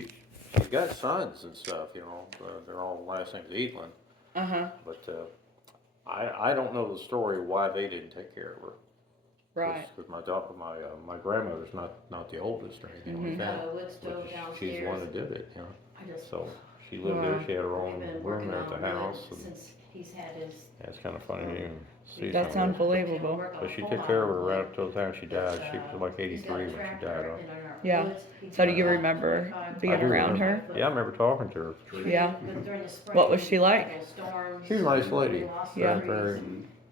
she's got sons and stuff, you know, they're all, last name's Evelyn, Uh-huh. but, I don't know the story why they didn't take care of her. Right. Because my grandmother's not the oldest or anything like Mhm. that, Wood stove but she's the one that downstairs. did it, you know. I just, So she lived there, Wow. she had her we've own been room working there at the on wood house, and since he's had his. yeah, it's kind of funny to even see That's some of it. unbelievable. But she took care of her right up till the time she died. She was like He's got 83 a when she tractor died. in our Yeah. woods. He's So do got you about remember 25 being I do around remember. her? Yeah, I remember talking to her. Yeah. But during the spring, What was she like? those storms, She was a nice we lady. lost Yeah. the Very, trees.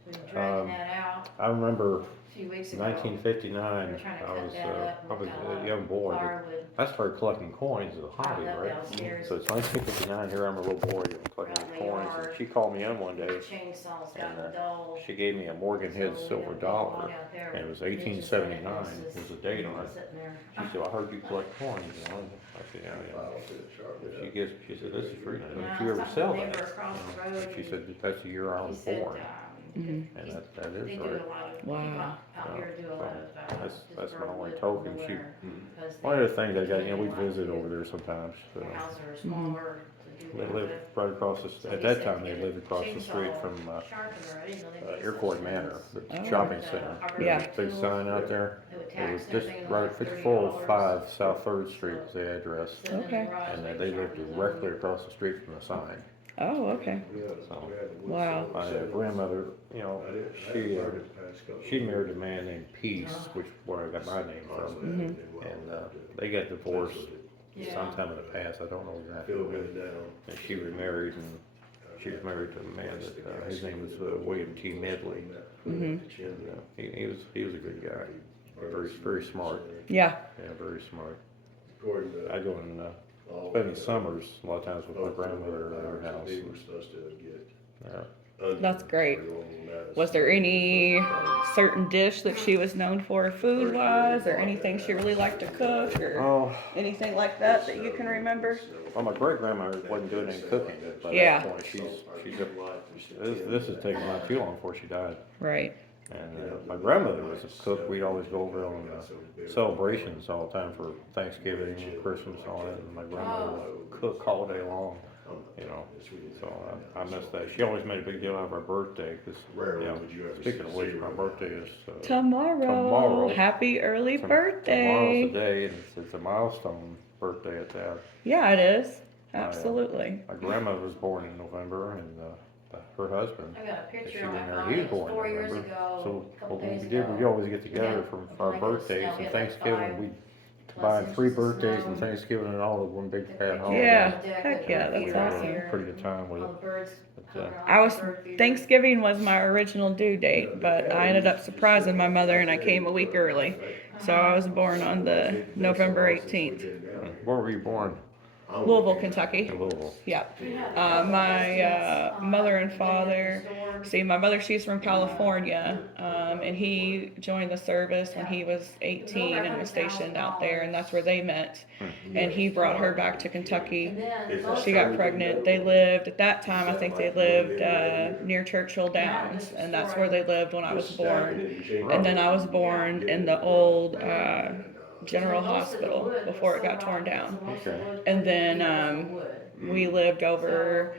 We've been dragging um, that out I remember a few weeks ago. 1959. We were trying to I cut was that up. I was We've got a lot a young boy, but firewood I started collecting coins as a hobby, piled up right? downstairs. So it's 1959. Here I'm a little boy collecting Around the coins, and yard. she called me in one day. Chainsaw's And gotten dull. she gave me a Morgan Head So we silver got a big dollar, log out there. and it was We just 1879 had it, was the date on it. sitting there. She said, "I heard you collect coins." You know? I said, "Yeah, yeah." She said, "This is free. Don't you ever sell that?" You know? She said, "That's the year I was born," Mhm. and that is They do right. a lot of, Wow. out here do a lot of, That's just my burn only wood token. in the She, winter, because one of the they things I got, you know, we can't allow visit you- over there sometimes. So. Their houses are smaller to do They that lived with. right across the, So at he that said time, to they get a lived across the street chainsaw from, sharpener. I didn't know they made Airport such Manor, the things. shopping But, center. Yeah. There's a big sign out there. It would It tax was just everything right, like $30. 5405 South 3rd Street was the address. Sitting in the Okay. garage, And they they lived sharpened directly them. across the street from the sign. Oh, okay. So, Wow. my grandmother, you know, she married a man named Peace, which is where I got my name from. Mhm. And they got divorced Yeah. sometime in the past. I don't know exactly when. And she remarried, and she was married to a man that his name was William T. Medley. Mhm. And, he was a good guy, very smart. Yeah. Yeah, very smart. I go and spend the summers a lot of times with my grandmother at her house. That's great. Was there any certain dish that she was known for food wise, or anything she really liked to cook, or Oh, anything like that that you can remember? well, my great grandmother wasn't doing any cooking by Yeah. that point. This is taking not too long before she died. Right. And my grandmother was a cook. We'd always go over on celebrations all the time for Thanksgiving, Christmas, all that. And my grandmother would cook all day long, you know. So I miss that. She always made a big deal out of our birthday because, you know, speaking of which, my birthday is Tomorrow. Happy early Tomorrow's birthday. the day, and it's a milestone birthday at that. Yeah, it is. Absolutely. My grandmother was born in November, and her husband, I got a she picture on my remarried, phone. he It was was born 4 in years November. ago. So a couple what we days did, ago. we always get together Yeah. for our Like birthdays we and had like Thanksgiving. 5 We'd plus buy inches 3 of birthdays snow. and Thanksgiving and all of one big fat holiday. Yeah. Deck Heck with yeah, the that's We feet had awesome. a pretty good time with All it. the birds But, coming around I was the bird feeder. Thanksgiving was my original due date, but I ended up surprising my mother and I came a week early. So I was born on the November 18th, Where were you born? Louisville, Kentucky. In Louisville. Yeah. My mother and father, see, my mother, she's from California, and he joined the service when he was 18 and was stationed out there, and that's where they met. And he brought her back to Kentucky. She got pregnant. They lived, at that time, I think they lived near Churchill Downs, and that's where they lived when I was born. And then I was born in the old General Hospital before it got torn down. Okay. And then we lived over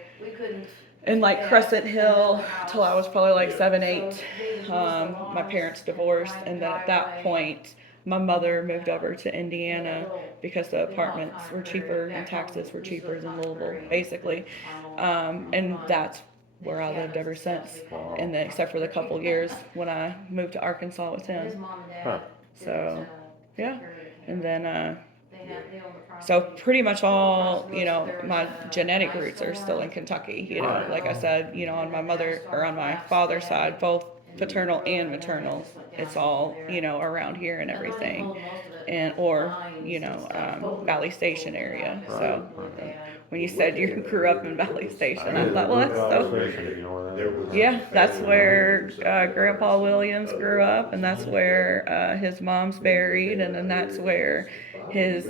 in like Crescent Hill till I was probably like 7, 8. My parents divorced, and then at that point, my mother moved over to Indiana because the apartments were cheaper and taxes were cheaper than Louisville, basically. And that's where I lived ever since. Wow. And then, except for the couple years when I moved to Arkansas with His him. mom and Huh. dad. So, yeah. And then, They own the so property. pretty much all, you know, my genetic roots are still in Kentucky, you know, Right. like I said, you know, on my mother, or on my father's side, both paternal and maternal, it's all, you know, around here and everything. And, or, you know, Valley Station area, so. When you said you grew up in Valley Station, I thought, well, that's so, yeah, that's where Grandpa Williams grew up, and that's where his mom's buried, and then that's where his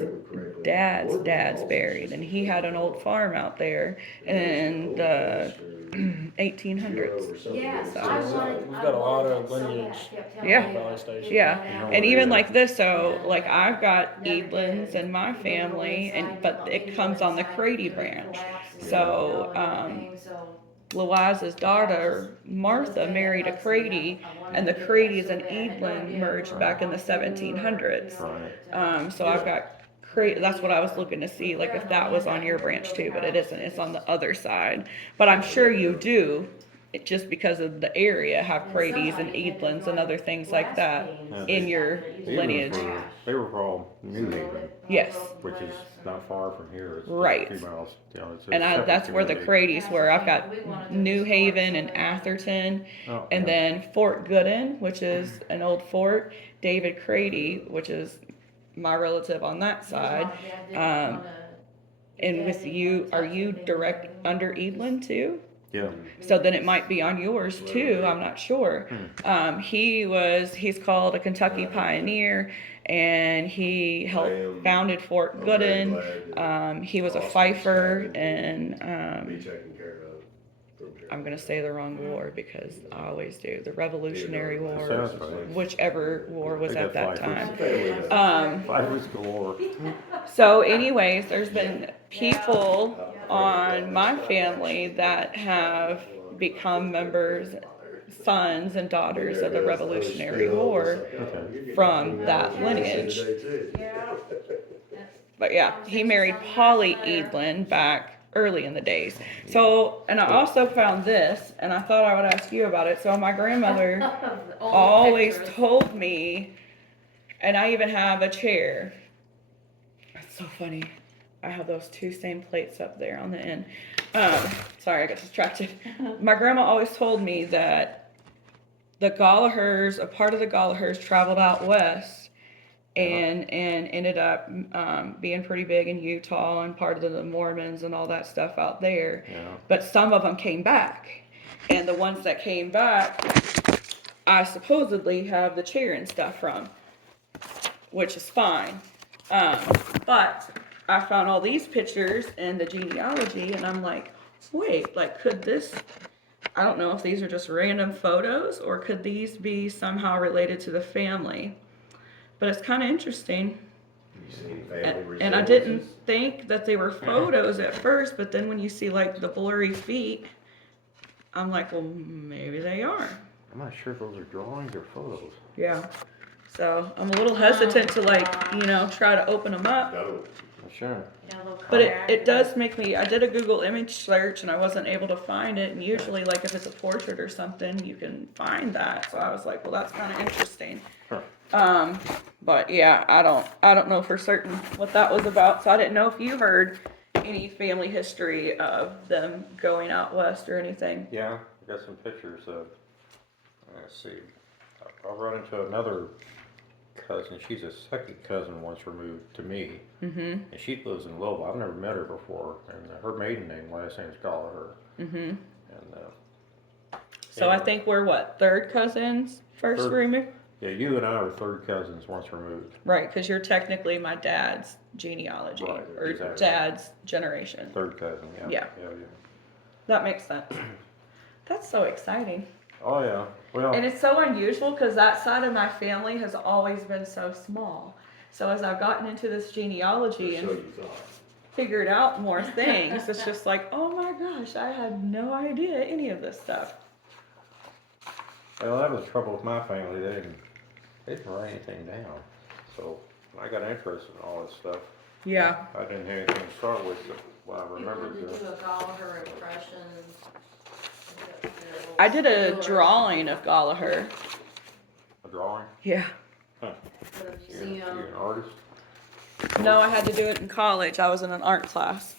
dad's buried, and he had an old farm out there in the 1800s. Yes, So- I wanted. We've got a lot of lineage. Yeah. Valley Station. Yeah, You know and what even it like is. this, so like I've got Edlands in my family, but it comes on the Crady branch. So Louise's daughter Martha married a Crady, and the Cradys and Edland merged back in the 1700s. Right. So I've got that's what I was looking to see, like if that was on your branch too, but it isn't. It's on the other side. But I'm sure you do, just because of the area, have Cradys and Edlands and other things like that Yeah, in your Edlands lineage. they were from New Haven, Yes. which is not far from here. It's just Right. a few miles. You know, it's a And separate that's where the community. Cradys were. I've got New Haven and Atherton, Oh, and yeah. then Fort Gooden, which is an old fort. David Crady, which is my relative on that side. And with you, are you direct under Edland too? Yeah. So then it might be on yours too. I'm not sure. He's called a Kentucky pioneer, and he helped founded Fort Gooden. He was a fifer, and I'm gonna say the wrong war because I always do. The Revolutionary War, Sounds right. whichever war was They at got that fifers. time. Fifers galore. So anyways, there's been people on my family that have become members, sons and daughters of the Revolutionary War Okay. from that lineage. But yeah, he married Polly Edland back early in the days. So, and I also found this, and I thought I would ask you about it. So my grandmother always told me, and I even have a chair. That's so funny. I have those two same plates up there on the end. Sorry, I got distracted. My grandma always told me that the Gallaghers, a part of the Gallaghers, traveled out west and ended up being pretty big in Utah and part of the Mormons and all that stuff out there. Yeah. But some of them came back, and the ones that came back, I supposedly have the chair and stuff from, which is fine. But I found all these pictures and the genealogy, and I'm like, wait, like, could this, I don't know if these are just random photos, or could these be somehow related to the family? But it's kind of interesting. And I didn't think that they were photos at first, but then when you see like the blurry feet, I'm like, well, maybe they are. I'm not sure if those are drawings or photos. Yeah. So I'm a little hesitant to try to open them up. Sure. But it does make me, I did a Google image search and I wasn't able to find it. And usually like if it's a portrait or something, you can find that. So I was like, well, that's kind of interesting. Sure. But yeah, I don't know for certain what that was about. So I didn't know if you heard any family history of them going out west or anything. Yeah, I got some pictures of, let's see, I'll run into another cousin. She's a second cousin once removed to me. Mm-hmm. And she lives in Louisville. I've never met her before. And her maiden name, last name is Gallagher. Mm-hmm. And, So I think we're what, third cousins first Third. removed? yeah, you and I are third cousins once removed. Right, because you're technically my dad's genealogy, Right, or exactly. dad's generation. Third cousin, yeah. Yeah. That makes sense. That's so exciting. Oh, yeah. Well, And it's so unusual because that side of my family has always been so small. So as I've gotten into this genealogy and figured out more things, it's just like, oh my gosh, I had no idea any of this stuff. well, that was the trouble with my family. They didn't write anything down. So I got interested in all this stuff. Yeah. I didn't have anything to start with, but what I remembered. People do a Gallagher impression. I did a drawing of Gallagher. A drawing? Yeah. Huh. The You're museum. an artist? No, I had to do it in college. I was in an art class.